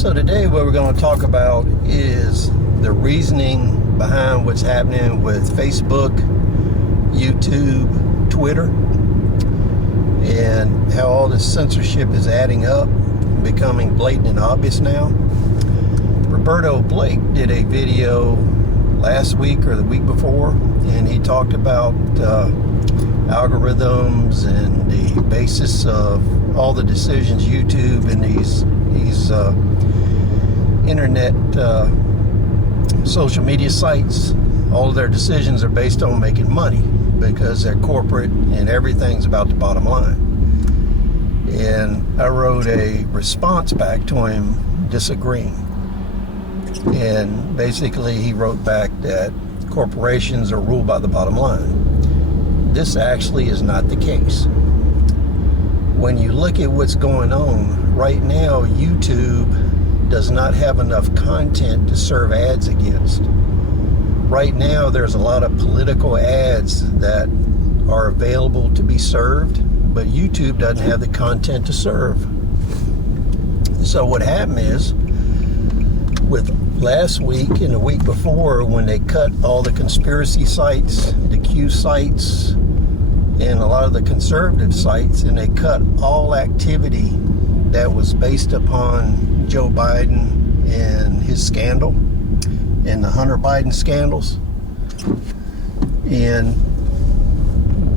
So today what we're going to talk about is the reasoning behind what's happening with Facebook, YouTube, Twitter, and how all this censorship is adding up and becoming blatant and obvious now. Roberto Blake did a video last week or the week before, and he talked about algorithms and the basis of all the decisions YouTube and these internet social media sites, all of their decisions are based on making money because they're corporate and everything's about the bottom line. And I wrote a response back to him disagreeing. And basically he wrote back that corporations are ruled by the bottom line. This actually is not the case. When you look at what's going on right now, YouTube does not have enough content to serve ads against. Right now there's a lot of political ads that are available to be served, but YouTube doesn't have the content to serve. So what happened is, with last week and the week before, when they cut all the conspiracy sites, the Q sites, and a lot of the conservative sites, and they cut all activity that was based upon Joe Biden and his scandal and the Hunter Biden scandals. And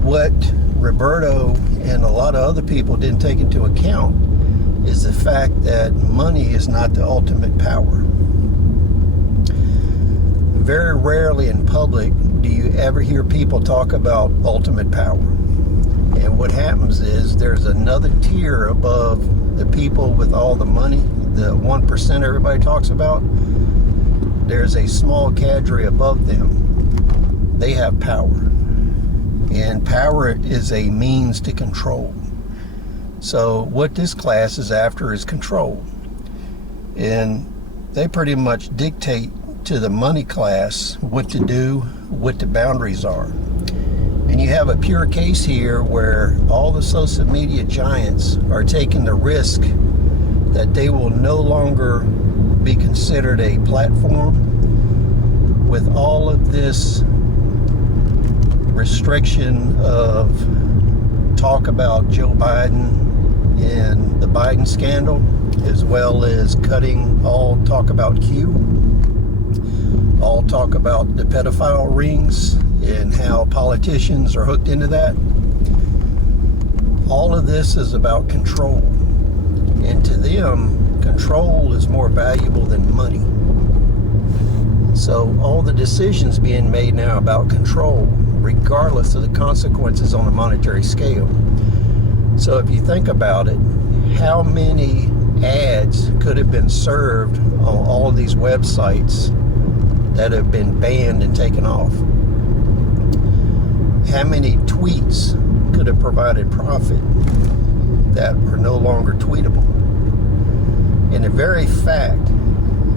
what Roberto and a lot of other people didn't take into account is the fact that money is not the ultimate power. Very rarely in public do you ever hear people talk about ultimate power. And what happens is there's another tier above the people with all the money, the 1% everybody talks about. There's a small cadre above them. They have power. And power is a means to control. So what this class is after is control. And they pretty much dictate to the money class what to do, what the boundaries are. And you have a pure case here where all the social media giants are taking the risk that they will no longer be considered a platform with all of this restriction of talk about Joe Biden and the Biden scandal, as well as cutting all talk about Q, all talk about the pedophile rings and how politicians are hooked into that. All of this is about control. And to them, control is more valuable than money. So all the decisions being made now about control, regardless of the consequences on a monetary scale. So if you think about it, how many ads could have been served on all of these websites that have been banned and taken off? How many tweets could have provided profit that are no longer tweetable? And the very fact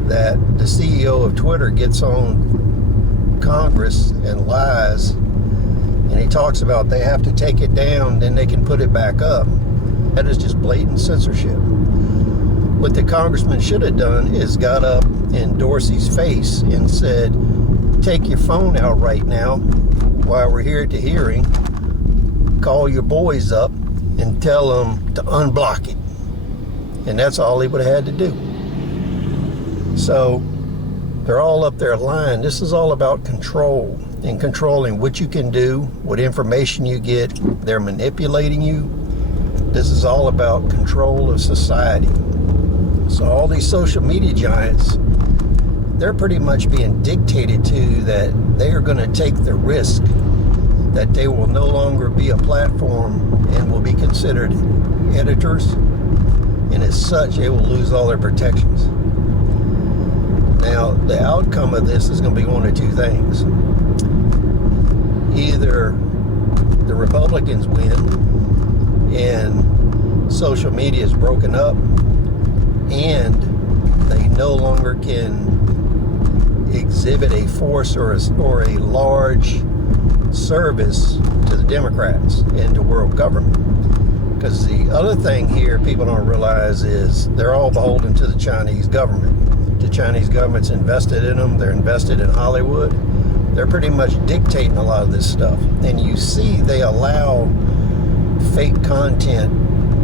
that the CEO of Twitter gets on Congress and lies, and he talks about they have to take it down, then they can put it back up, that is just blatant censorship. What the congressman should have done is got up in Dorsey's face and said, take your phone out right now while we're here at the hearing, call your boys up and tell them to unblock it. And that's all he would have had to do. So they're all up there lying. This is all about control and controlling what you can do, what information you get. They're manipulating you. This is all about control of society. So all these social media giants, they're pretty much being dictated to that they are going to take the risk that they will no longer be a platform and will be considered editors, and as such they will lose all their protections. Now the outcome of this is going to be one of two things. Either the Republicans win and social media is broken up and they no longer can exhibit a force or a large service to the Democrats and to world government. Because the other thing here people don't realize is they're all beholden to the Chinese government. The Chinese government's invested in them. They're invested in Hollywood. They're pretty much dictating a lot of this stuff. And you see they allow fake content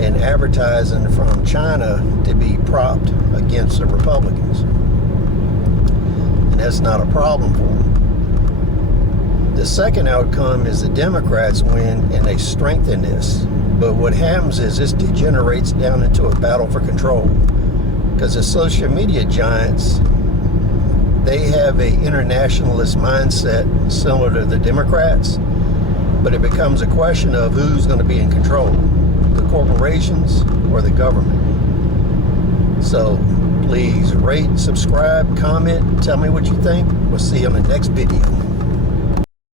and advertising from China to be propped against the Republicans. And that's not a problem for them. The second outcome is the Democrats win and they strengthen this. But what happens is this degenerates down into a battle for control. Because the social media giants, they have a internationalist mindset similar to the Democrats, but it becomes a question of who's going to be in control, the corporations or the government. So please rate, subscribe, comment, tell me what you think. We'll see you on the next video.